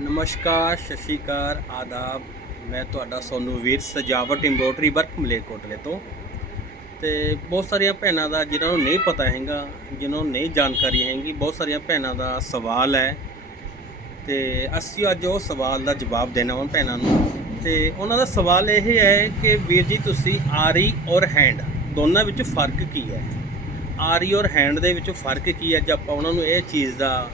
ਨਮਸਕਾਰ, ਸਤਿ ਸ਼੍ਰੀ ਅਕਾਲ, ਆਦਾਬ। ਮੈਂ ਤੁਹਾਡਾ ਸੋਨੂ ਵੀਰ, ਸਜਾਵਟ ਐਮਬ੍ਰੋਇਡਰੀ ਵਰਕ ਮਲੇਰਕੋਟਲੇ ਤੋਂ। ਤੇ ਬਹੁਤ ਸਾਰੀਆਂ ਭੈਣਾਂ ਦਾ ਜਿਨ੍ਹਾਂ ਨੂੰ ਨਹੀਂ ਪਤਾ ਹੈਗਾ, ਜਿਨ੍ਹਾਂ ਨੂੰ ਨਹੀਂ ਜਾਣਕਾਰੀ ਹੈਗੀ, ਬਹੁਤ ਸਾਰੀਆਂ ਭੈਣਾਂ ਦਾ ਸਵਾਲ ਹੈ। ਤੇ ਅਸੀਂ ਅੱਜ ਉਹ ਸਵਾਲ ਦਾ ਜਵਾਬ ਦੇਣਾ ਉਹਨਾਂ ਭੈਣਾਂ ਨੂੰ। ਤੇ ਉਹਨਾਂ ਦਾ ਸਵਾਲ ਇਹ ਹੈ ਕਿ ਵੀਰ ਜੀ, ਤੁਸੀਂ ਆਰੀ ਔਰ ਹੈਂਡ ਦੋਨਾਂ ਵਿੱਚ ਫ਼ਰਕ ਕੀ ਹੈ? ਆਰੀ ਔਰ ਹੈਂਡ ਦੇ ਵਿੱਚ ਫ਼ਰਕ ਕੀ ਹੈ? ਜੇ ਆਪਾਂ ਉਹਨਾਂ ਨੂੰ ਇਹ ਚੀਜ਼ ਦਾ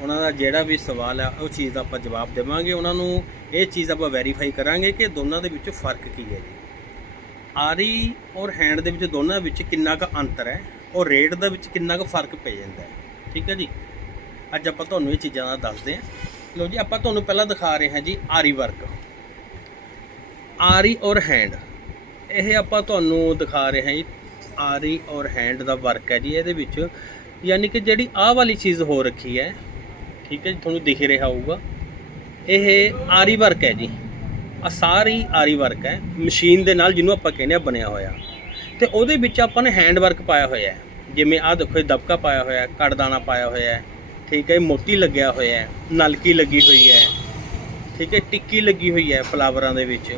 ਉਹਨਾਂ ਦਾ ਜਿਹੜਾ ਵੀ ਸਵਾਲ ਹੈ ਉਹ ਚੀਜ਼ ਦਾ ਆਪਾਂ ਜਵਾਬ ਦੇਵਾਂਗੇ। ਉਹਨਾਂ ਨੂੰ ਇਹ ਚੀਜ਼ ਆਪਾਂ ਵੈਰੀਫਾਈ ਕਰਾਂਗੇ ਕਿ ਦੋਨਾਂ ਦੇ ਵਿੱਚ ਫ਼ਰਕ ਕੀ ਹੈ ਜੀ। ਆਰੀ ਔਰ ਹੈਂਡ ਦੇ ਵਿੱਚ ਦੋਨਾਂ ਵਿੱਚ ਕਿੰਨਾ ਕੁ ਅੰਤਰ ਹੈ ਔਰ ਰੇਟ ਦੇ ਵਿੱਚ ਕਿੰਨਾ ਕੁ ਫ਼ਰਕ ਪੈ ਜਾਂਦਾ ਹੈ। ਠੀਕ ਹੈ ਜੀ? ਅੱਜ ਆਪਾਂ ਤੁਹਾਨੂੰ ਇਹ ਚੀਜ਼ਾਂ ਦਾ ਦੱਸਦੇ ਹਾਂ। ਲਓ ਜੀ, ਆਪਾਂ ਤੁਹਾਨੂੰ ਪਹਿਲਾਂ ਦਿਖਾ ਰਹੇ ਹਾਂ ਜੀ ਆਰੀ ਵਰਕ ਆਰੀ ਔਰ ਹੈਂਡ ਇਹ ਆਪਾਂ ਤੁਹਾਨੂੰ ਦਿਖਾ ਰਹੇ ਹਾਂ ਜੀ। ਆਰੀ ਔਰ ਹੈਂਡ ਦਾ ਵਰਕ ਹੈ ਜੀ ਇਹਦੇ ਵਿੱਚ। ਯਾਨੀ ਕਿ ਜਿਹੜੀ ਆਹ ਵਾਲੀ ਚੀਜ਼ ਹੋ ਰੱਖੀ ਹੈ ਠੀਕ ਹੈ ਜੀ, ਤੁਹਾਨੂੰ ਦਿਖ ਰਿਹਾ ਹੋਊਗਾ। ਇਹ ਆਰੀ ਵਰਕ ਹੈ ਜੀ। ਆ ਸਾਰੀ ਆਰੀ ਵਰਕ ਹੈ। ਮਸ਼ੀਨ ਦੇ ਨਾਲ ਜਿਹਨੂੰ ਆਪਾਂ ਕਹਿੰਦੇ ਆ ਬਣਿਆ ਹੋਇਆ। ਤੇ ਉਹਦੇ ਵਿੱਚ ਆਪਾਂ ਨੇ ਹੈਂਡ ਵਰਕ ਪਾਇਆ ਹੋਇਆ ਹੈ। ਜਿਵੇਂ ਆਹ ਦੇਖੋ, ਇਹ ਦਬਕਾ ਪਾਇਆ ਹੋਇਆ ਹੈ, ਕੜਦਾਣਾ ਪਾਇਆ ਹੋਇਆ ਹੈ। ਠੀਕ ਹੈ ਮੋਤੀ ਲੱਗਿਆ ਹੋਇਆ ਹੈ, ਨਲਕੀ ਲੱਗੀ ਹੋਈ ਹੈ। ਠੀਕ ਹੈ, ਟਿੱਕੀ ਲੱਗੀ ਹੋਈ ਹੈ ਫਲਾਵਰਾਂ ਦੇ ਵਿੱਚ।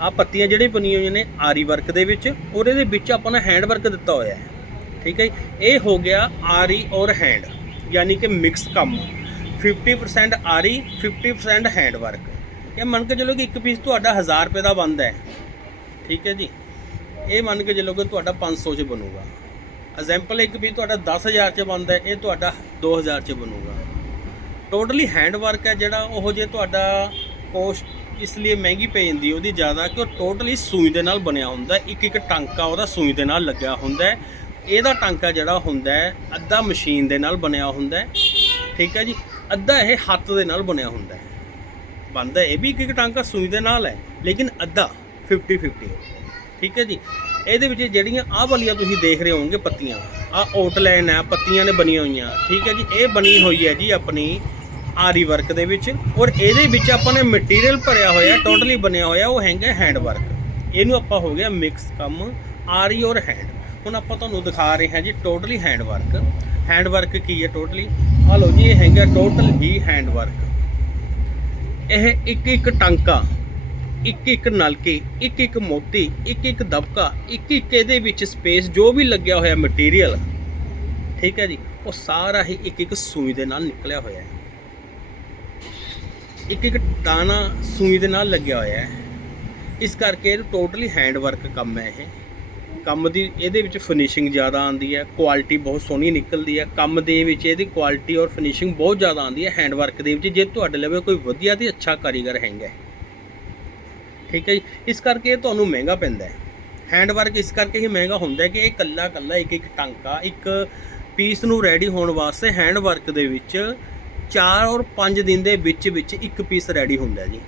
ਆ ਪੱਤੀਆਂ ਜਿਹੜੀਆਂ ਬਣੀਆਂ ਹੋਈਆਂ ਨੇ ਆਰੀ ਵਰਕ ਦੇ ਵਿੱਚ, ਉਹਦੇ ਦੇ ਵਿੱਚ ਆਪਾਂ ਨੇ ਹੈਂਡ ਵਰਕ ਦਿੱਤਾ ਹੋਇਆ ਹੈ। ਠੀਕ ਹੈ ਜੀ? ਇਹ ਹੋ ਗਿਆ ਆਰੀ ਔਰ ਹੈਂਡ ਯਾਨੀ ਕਿ ਮਿਕਸ ਕੰਮ। 50% ਆਰੀ 50% ਹੈਂਡ ਵਰਕ ਇਹ ਮੰਨ ਕੇ ਚੱਲੋ ਕਿ ਇੱਕ ਪੀਸ ਤੁਹਾਡਾ 1000 ਰੁਪਏ ਦਾ ਬਣਦਾ ਹੈ। ਠੀਕ ਹੈ ਜੀ? ਇਹ ਮੰਨ ਕੇ ਚੱਲੋ ਕਿ ਤੁਹਾਡਾ 500 ਚ ਬਣੂਗਾ। ਐਗਜ਼ਾਮਪਲ ਇੱਕ ਪੀਸ ਤੁਹਾਡਾ 10000 ਚ ਬਣਦਾ ਹੈ, ਇਹ ਤੁਹਾਡਾ 2000 ਚ ਬਣੂਗਾ। ਟੋਟਲੀ ਹੈਂਡ ਵਰਕ ਹੈ ਜਿਹੜਾ, ਉਹ ਜੇ ਤੁਹਾਡਾ ਕੋਸਟ ਇਸ ਲਈ ਮਹਿੰਗੀ ਪੈ ਜਾਂਦੀ ਉਹਦੀ ਜ਼ਿਆਦਾ ਕਿ ਉਹ ਟੋਟਲੀ ਸੂਈ ਦੇ ਨਾਲ ਬਣਿਆ ਹੁੰਦਾ ਇੱਕ ਇੱਕ ਟਾਂਕਾ ਉਹਦਾ ਸੂਈ ਦੇ ਨਾਲ ਲੱਗਿਆ ਹੁੰਦਾ ਇਹਦਾ ਟਾਂਕਾ ਜਿਹੜਾ ਹੁੰਦਾ ਅੱਧਾ ਮਸ਼ੀਨ ਦੇ ਨਾਲ ਬਣਿਆ ਹੁੰਦਾ ਠੀਕ ਹੈ ਜੀ? ਅੱਧਾ ਇਹ ਹੱਥ ਦੇ ਨਾਲ ਬਣਿਆ ਹੁੰਦਾ ਹੈ। ਬਣਦਾ ਇਹ ਵੀ ਇੱਕ ਇੱਕ ਟਾਂਕਾ ਸੂਈ ਦੇ ਨਾਲ ਹੈ, ਲੇਕਿਨ ਅੱਧਾ 50 50 ਠੀਕ ਹੈ ਜੀ? ਇਹਦੇ ਵਿੱਚ ਜਿਹੜੀਆਂ ਆਹ ਵਾਲੀਆਂ ਤੁਸੀਂ ਦੇਖ ਰਹੇ ਹੋਵੋਗੇ ਪੱਤੀਆਂ, ਆਹ ਆਊਟਲਾਈਨ ਹੈ, ਪੱਤੀਆਂ ਨੇ ਬਣੀਆਂ ਹੋਈਆਂ। ਠੀਕ ਹੈ ਜੀ? ਇਹ ਬਣੀ ਹੋਈ ਹੈ ਜੀ ਆਪਣੀ ਆਰੀ ਵਰਕ ਦੇ ਵਿੱਚ ਔਰ ਇਹਦੇ ਵਿੱਚ ਆਪਾਂ ਨੇ ਮਟੀਰੀਅਲ ਭਰਿਆ ਹੋਇਆ ਟੋਟਲੀ ਬਣਿਆ ਹੋਇਆ, ਉਹ ਹੈਗਾ ਹੈਂਡ ਵਰਕ ਇਹਨੂੰ ਆਪਾਂ ਹੋ ਗਿਆ ਮਿਕਸ ਕੰਮ, ਆਰੀ ਔਰ ਹੈਂਡ ਹੁਣ ਆਪਾਂ ਤੁਹਾਨੂੰ ਦਿਖਾ ਰਹੇ ਹਾਂ ਜੀ totally hand work hand work ਕੀ ਹੈ ਟੋਟਲੀ ਆ ਲਓ ਜੀ, ਇਹ ਹੈਗਾ ਟੋਟਲ ਹੀ ਹੈਂਡ ਵਰਕ ਇਹ ਇੱਕ ਇੱਕ ਟਾਂਕਾ, ਇੱਕ ਇੱਕ ਨਲਕੇ, ਇੱਕ ਇੱਕ ਮੋਤੀ, ਇੱਕ ਇੱਕ ਦਬਕਾ, ਇੱਕ ਇੱਕ ਇਹਦੇ ਵਿੱਚ ਸਪੇਸ ਜੋ ਵੀ ਲੱਗਿਆ ਹੋਇਆ ਮਟੀਰੀਅਲ ਠੀਕ ਹੈ ਜੀ, ਉਹ ਸਾਰਾ ਹੀ ਇੱਕ ਇੱਕ ਸੂਈ ਦੇ ਨਾਲ ਨਿਕਲਿਆ ਹੋਇਆ ਹੈ। ਇੱਕ ਇੱਕ ਦਾਣਾ ਸੂਈ ਦੇ ਨਾਲ ਲੱਗਿਆ ਹੋਇਆ ਹੈ। ਇਸ ਕਰਕੇ ਇਹ ਟੋਟਲੀ ਹੈਂਡ ਵਰਕ ਕੰਮ ਹੈ ਇਹ। ਕੰਮ ਦੀ, ਇਹਦੇ ਵਿੱਚ ਫਿਨਿਸ਼ਿੰਗ ਜ਼ਿਆਦਾ ਆਉਂਦੀ ਹੈ ਕੁਆਲਿਟੀ ਬਹੁਤ ਸੋਹਣੀ ਨਿਕਲਦੀ ਹੈ, ਕੰਮ ਦੇ ਵਿੱਚ ਇਹਦੀ ਕੁਆਲਿਟੀ ਔਰ ਫਿਨਿਸ਼ਿੰਗ ਬਹੁਤ ਜ਼ਿਆਦਾ ਆਉਂਦੀ ਹੈ ਹੈਂਡ ਵਰਕ ਦੇ ਵਿੱਚ, ਜੇ ਤੁਹਾਡੇ ਲਵੇ ਕੋਈ ਵਧੀਆ ਤੇ ਅੱਛਾ ਕਾਰੀਗਰ ਹੈਗਾ ਠੀਕ ਹੈ ਜੀ, ਇਸ ਕਰਕੇ ਇਹ ਤੁਹਾਨੂੰ ਮਹਿੰਗਾ ਪੈਂਦਾ ਹੈ। ਹੈਂਡ ਵਰਕ ਇਸ ਕਰਕੇ ਹੀ ਮਹਿੰਗਾ ਹੁੰਦਾ ਹੈ ਕਿ ਇਹ ਕੱਲਾ ਕੱਲਾ ਇੱਕ ਇੱਕ ਟਾਂਕਾ, ਇੱਕ ਪੀਸ ਨੂੰ ਰੈਡੀ ਹੋਣ ਵਾਸਤੇ ਹੈਂਡ ਵਰਕ ਦੇ ਵਿੱਚ 4 ਔਰ 5 ਦਿਨ ਦੇ ਵਿੱਚ ਵਿੱਚ ਇੱਕ ਪੀਸ ਰੈਡੀ ਹੁੰਦਾ ਜੀ।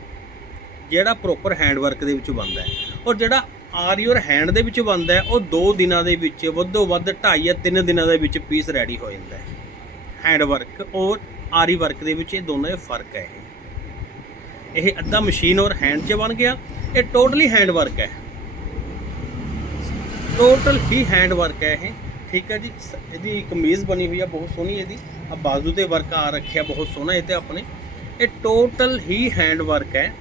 ਜਿਹੜਾ ਪ੍ਰੋਪਰ ਹੈਂਡ ਵਰਕ ਦੇ ਵਿੱਚ ਬਣਦਾ ਹੈ। ਔਰ ਜਿਹੜਾ ਆਰੀ ਔਰ ਹੈਂਡ ਦੇ ਵਿੱਚ ਬਣਦਾ ਹੈ, ਉਹ 2 ਦਿਨਾਂ ਦੇ ਵਿੱਚ, ਵੱਧੋ ਵੱਧ 2.5 ਜਾਂ 3 ਦਿਨਾਂ ਦੇ ਵਿੱਚ ਪੀਸ ਰੈਡੀ ਹੋ ਜਾਂਦਾ ਹੈ। ਹੈਂਡ ਵਰਕ ਔਰ ਆਰੀ ਵਰਕ ਦੇ ਵਿੱਚ ਇਹ ਦੋਨੋਂ ਦਾ ਫ਼ਰਕ ਹੈ ਇਹ। ਅੱਧਾ ਮਸ਼ੀਨ ਔਰ ਹੈਂਡ 'ਚ ਬਣ ਗਿਆ, ਇਹ ਟੋਟਲੀ ਹੈਂਡ ਵਰਕ ਹੈ। ਟੋਟਲ ਹੀ ਹੈਂਡ ਵਰਕ ਹੈ ਇਹ। ਠੀਕ ਹੈ ਜੀ, ਸ- ਇਹਦੀ ਕਮੀਜ਼ ਬਣੀ ਹੋਈ ਆ, ਬਹੁਤ ਸੋਹਣੀ ਇਹਦੀ। ਆ ਬਾਜ਼ੂ ਤੇ ਵਰਕ ਆ ਰੱਖਿਆ, ਬਹੁਤ ਸੋਹਣਾ ਇਹ ਤੇ ਆਪਣੇ। ਇਹ ਟੋਟਲ ਹੀ ਹੈਂਡ ਵਰਕ ਹੈ।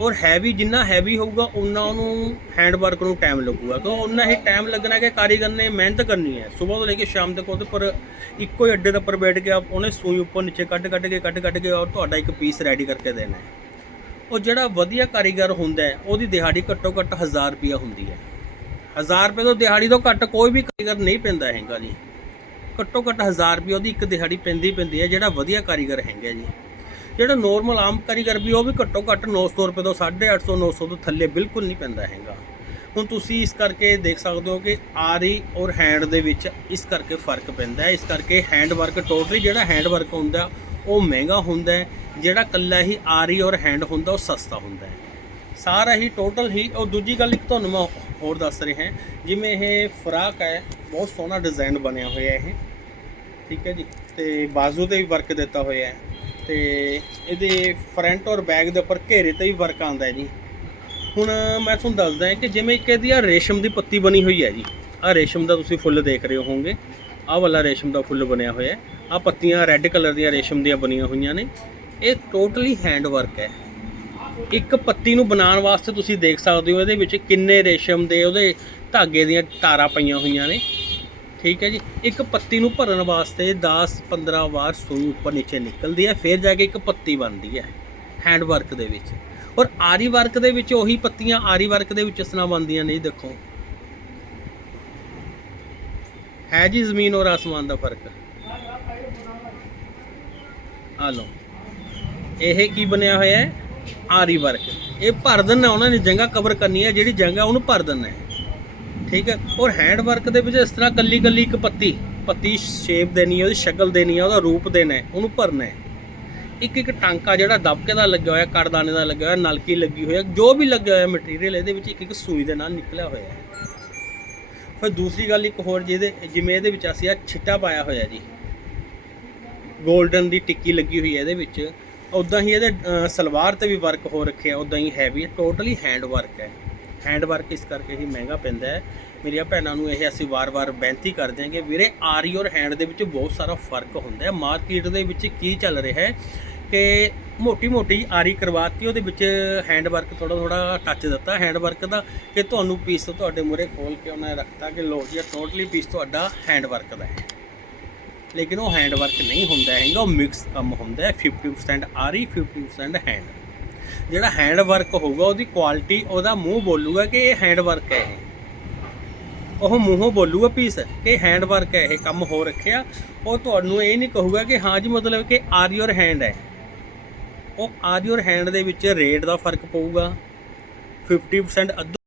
ਔਰ ਹੈਵੀ ਜਿੰਨਾ ਹੈਵੀ ਹੋਊਗਾ ਉਨਾ ਉਹਨੂੰ ਹੈਂਡ ਵਰਕ ਨੂੰ ਟਾਈਮ ਲੱਗੂਗਾ। ਕਿਉਂ? ਉਨਾ ਹੀ ਟਾਈਮ ਲੱਗਣਾ ਕਿ ਕਾਰੀਗਰ ਨੇ ਮਿਹਨਤ ਕਰਨੀ ਹੈ। ਸਵੇਰ ਤੋਂ ਲੈ ਕੇ ਸ਼ਾਮ ਤੱਕ ਉਹਦੇ ਪਰ ਇੱਕੋ ਹੀ ਅੱਡੇ ਦੇ ਉੱਪਰ ਬੈਠ ਕੇ ਆਪ ਉਹਨੇ ਸੂਈ ਉੱਪਰ ਨੀਚੇ ਕੱਢ ਕੱਢ ਕੇ, ਕੱਢ ਕੱਢ ਕੇ ਔਰ ਤੁਹਾਡਾ ਇੱਕ ਪੀਸ ਰੈਡੀ ਕਰਕੇ ਦੇਣਾ ਹੈ। ਉਹ ਜਿਹੜਾ ਵਧੀਆ ਕਾਰੀਗਰ ਹੁੰਦਾ ਹੈ, ਉਹਦੀ ਦਿਹਾੜੀ ਘੱਟੋ ਘੱਟ 1000 ਰੁਪਿਆ ਹੁੰਦੀ ਹੈ। 1000 ਰੁਪਏ ਤੋਂ ਦਿਹਾੜੀ ਤੋਂ ਘੱਟ ਕੋਈ ਵੀ ਕਾਰੀਗਰ ਨਹੀਂ ਪੈਂਦਾ ਹੈਗਾ ਜੀ। ਘੱਟੋ ਘੱਟ 1000 ਰੁਪਏ ਉਹਦੀ ਇੱਕ ਦਿਹਾੜੀ ਪੈਂਦੀ ਪੈਂਦੀ ਹੈ, ਜਿਹੜਾ ਵਧੀਆ ਕਾਰੀਗਰ ਹੈਗਾ ਜੀ। ਜਿਹੜਾ ਨੋਰਮਲ ਆਮ ਕਾਰੀਗਰ ਵੀ, ਉਹ ਵੀ ਘੱਟੋ ਘੱਟ 900 ਰੁਪਏ ਤੋਂ 850 900 ਤੋਂ ਥੱਲੇ ਬਿਲਕੁਲ ਨਹੀਂ ਪੈਂਦਾ ਹੈਗਾ। ਹੁਣ ਤੁਸੀਂ ਇਸ ਕਰਕੇ ਦੇਖ ਸਕਦੇ ਹੋ ਕਿ ਆਰੀ ਔਰ ਹੈਂਡ ਦੇ ਵਿੱਚ ਇਸ ਕਰਕੇ ਫ਼ਰਕ ਪੈਂਦਾ ਹੈ। ਇਸ ਕਰਕੇ ਹੈਂਡ ਵਰਕ ਟੋਟਲੀ ਜਿਹੜਾ ਹੈਂਡ ਵਰਕ ਹੁੰਦਾ, ਉਹ ਮਹਿੰਗਾ ਹੁੰਦਾ ਹੈ। ਜਿਹੜਾ ਕੱਲਾ ਹੀ ਆਰੀ ਔਰ ਹੈਂਡ ਹੁੰਦਾ, ਉਹ ਸਸਤਾ ਹੁੰਦਾ ਹੈ। ਸਾਰਾ ਹੀ ਟੋਟਲ ਹੀ, ਉਹ ਦੂਜੀ ਗੱਲ ਇੱਕ ਤੁਹਾਨੂੰ ਮੈਂ ਹੋਰ ਦੱਸ ਰਿਹਾ ਹਾਂ। ਜਿਵੇਂ ਇਹ ਫਰਾਕ ਹੈ, ਬਹੁਤ ਸੋਹਣਾ ਡਿਜ਼ਾਈਨ ਬਣਿਆ ਹੋਇਆ ਇਹ। ਠੀਕ ਹੈ ਜੀ। ਤੇ ਬਾਜ਼ੂ ਤੇ ਵੀ ਵਰਕ ਦਿੱਤਾ ਹੋਇਆ ਹੈ। ਤੇ ਇਹਦੇ ਫਰੰਟ ਔਰ ਬੈਕ ਦੇ ਉੱਪਰ ਘੇਰੇ ਤੇ ਵੀ ਵਰਕ ਆਉਂਦਾ ਹੈ ਜੀ। ਹੁਣ ਮੈਂ ਤੁਹਾਨੂੰ ਦੱਸਦਾ ਕਿ ਜਿਵੇਂ ਇੱਕ ਇਹਦੀ ਆ ਰੇਸ਼ਮ ਦੀ ਪੱਤੀ ਬਣੀ ਹੋਈ ਹੈ ਜੀ। ਆ ਰੇਸ਼ਮ ਦਾ ਤੁਸੀਂ ਫੁੱਲ ਦੇਖ ਰਹੇ ਹੋਵੋਗੇ। ਆਹ ਵਾਲਾ ਰੇਸ਼ਮ ਦਾ ਫੁੱਲ ਬਣਿਆ ਹੋਇਆ ਹੈ। ਆ ਪੱਤੀਆਂ ਰੈੱਡ ਕਲਰ ਦੀਆਂ ਰੇਸ਼ਮ ਦੀਆਂ ਬਣੀਆਂ ਹੋਈਆਂ ਨੇ। ਇਹ ਟੋਟਲੀ ਹੈਂਡ ਵਰਕ ਹੈ। ਇੱਕ ਪੱਤੀ ਨੂੰ ਬਣਾਉਣ ਵਾਸਤੇ ਤੁਸੀਂ ਦੇਖ ਸਕਦੇ ਹੋ ਇਹਦੇ ਵਿੱਚ ਕਿੰਨੇ ਰੇਸ਼ਮ ਦੇ ਉਹਦੇ ਧਾਗੇ ਦੀਆਂ ਤਾਰਾਂ ਪਈਆਂ ਹੋਈਆਂ ਨੇ। ਠੀਕ ਹੈ ਜੀ। ਇੱਕ ਪੱਤੀ ਨੂੰ ਭਰਨ ਵਾਸਤੇ 10 15 ਵਾਰ ਸੂਈ ਉੱਪਰ ਨੀਚੇ ਨਿਕਲਦੀ ਹੈ, ਫਿਰ ਜਾ ਕੇ ਇੱਕ ਪੱਤੀ ਬਣਦੀ ਹੈ ਹੈਂਡ ਵਰਕ ਦੇ ਵਿੱਚ। ਔਰ ਆਰੀ ਵਰਕ ਦੇ ਵਿੱਚ ਉਹੀ ਪੱਤੀਆਂ ਆਰੀ ਵਰਕ ਦੇ ਵਿੱਚ ਇਸ ਤਰ੍ਹਾਂ ਬਣਦੀਆਂ ਨੇ ਦੇਖੋ। ਹੈ ਜੀ ਜ਼ਮੀਨ ਔਰ ਆਸਮਾਨ ਦਾ ਫ਼ਰਕ। ਆ ਲਓ। ਇਹ ਕੀ ਬਣਿਆ ਹੋਇਆ ਹੈ? ਆਰੀ ਵਰਕ ਇਹ ਭਰ ਦੇਣਾ ਉਹਨਾਂ ਨੇ ਜਗ੍ਹਾ ਕਵਰ ਕਰਨੀ ਹੈ, ਜਿਹੜੀ ਜਗ੍ਹਾ ਉਹਨੂੰ ਭਰ ਦੇਣਾ ਹੈ। ਠੀਕ ਹੈ, ਔਰ ਹੈਂਡ ਵਰਕ ਦੇ ਵਿੱਚ ਇਸ ਤਰ੍ਹਾਂ ਕੱਲੀ ਕੱਲੀ ਇੱਕ ਪੱਤੀ ਪੱਤੀ ਸ਼ੇਪ ਦੇਣੀ ਹੈ, ਉਹਦੀ ਸ਼ਕਲ ਦੇਣੀ ਹੈ, ਉਹਦਾ ਰੂਪ ਦੇਣਾ ਹੈ, ਉਹਨੂੰ ਭਰਨਾ ਹੈ। ਇੱਕ ਇੱਕ ਟਾਂਕਾ ਜਿਹੜਾ ਦਬਕੇ ਦਾ ਲੱਗਿਆ ਹੋਇਆ ਕੜਦਾਨੇ ਦਾ ਲੱਗਿਆ ਹੋਇਆ, ਨਲਕੀ ਲੱਗੀ ਹੋਈ ਹੈ, ਜੋ ਵੀ ਲੱਗਿਆ ਹੋਇਆ ਮਟੀਰੀਅਲ ਇਹਦੇ ਵਿੱਚ ਇੱਕ ਇੱਕ ਸੂਈ ਦੇ ਨਾਲ ਨਿਕਲਿਆ ਹੋਇਆ ਹੈ। ਫਿਰ ਦੂਸਰੀ ਗੱਲ ਇੱਕ ਹੋਰ ਜਿਹਦੇ, ਜਿਵੇਂ ਇਹਦੇ ਵਿੱਚ ਅਸੀਂ ਆ ਛਿੱਟਾ ਪਾਇਆ ਹੋਇਆ ਜੀ 골ਡਨ ਦੀ ਟਿੱਕੀ ਲੱਗੀ ਹੋਈ ਹੈ ਇਹਦੇ ਵਿੱਚ ਉਦਾਂ ਹੀ ਇਹਦੇ ਸਲਵਾਰ ਤੇ ਵੀ ਵਰਕ ਹੋ ਰੱਖਿਆ ਉਦਾਂ ਹੀ ਹੈਵੀ ਟੋਟਲੀ ਹੈਂਡ ਵਰਕ ਹੈ। ਹੈਂਡ ਵਰਕ ਇਸ ਕਰਕੇ ਹੀ ਮਹਿੰਗਾ ਪੈਂਦਾ ਹੈ। ਮੇਰੀਆਂ ਭੈਣਾਂ ਨੂੰ ਇਹ ਅਸੀਂ ਵਾਰ-ਵਾਰ ਬੇਨਤੀ ਕਰਦੇ ਹਾਂ ਕਿ ਵੀਰੇ, ਆਰੀ ਔਰ ਹੈਂਡ ਦੇ ਵਿੱਚ ਬਹੁਤ ਸਾਰਾ ਫ਼ਰਕ ਹੁੰਦਾ ਹੈ। ਮਾਰਕੀਟ ਦੇ ਵਿੱਚ ਕੀ ਚੱਲ ਰਿਹਾ ਹੈ ਕਿ ਮੋਟੀ-ਮੋਟੀ ਆਰੀ ਕਰਵਾਤੀ, ਉਹਦੇ ਵਿੱਚ ਹੈਂਡ ਵਰਕ ਥੋੜਾ ਥੋੜਾ ਟੱਚ ਦਿੱਤਾ। ਹੈਂਡ ਵਰਕ ਦਾ ਕਿ ਤੁਹਾਨੂੰ ਪੀਸ ਤੁਹਾਡੇ ਮੂਹਰੇ ਖੋਲ ਕੇ ਉਹਨਾਂ ਨੇ ਰੱਖਤਾ ਕਿ ਲੋ ਜੀ ਟੋਟਲੀ ਪੀਸ ਤੁਹਾਡਾ ਹੈਂਡ ਵਰਕ ਦਾ ਹੈ। ਲੇਕਿਨ ਉਹ ਹੈਂਡ ਵਰਕ ਨਹੀਂ ਹੁੰਦਾ ਹੈਗਾ, ਉਹ ਮਿਕਸ ਕੰਮ ਹੁੰਦਾ ਹੈ। 50% ਆਰੀ 50% ਹੈਂਡ ਜਿਹੜਾ ਹੈਂਡ ਵਰਕ ਹੋਊਗਾ, ਉਹਦੀ ਕੁਆਲਿਟੀ ਉਹਦਾ ਮੂੰਹ ਬੋਲੂਗਾ ਕਿ ਇਹ ਹੈਂਡ ਵਰਕ ਹੈ ਇਹ। ਉਹ ਮੂੰਹੋਂ ਬੋਲੂਗਾ ਪੀਸ ਕਿ ਹੈਂਡ ਵਰਕ ਹੈ ਇਹ, ਕੰਮ ਹੋ ਰੱਖਿਆ। ਉਹ ਤੁਹਾਨੂੰ ਇਹ ਨਹੀਂ ਕਹੂਗਾ ਕਿ ਹਾਂ ਜੀ, ਮਤਲਬ ਕਿ ਆਰ ਯੋਰ ਹੈਂਡ ਹੈ। ਉਹ ਆਰ ਯੋਰ ਹੈਂਡ ਦੇ ਵਿੱਚ ਰੇਟ ਦਾ ਫ਼ਰਕ ਪਊਗਾ। 50% ਅੱਧ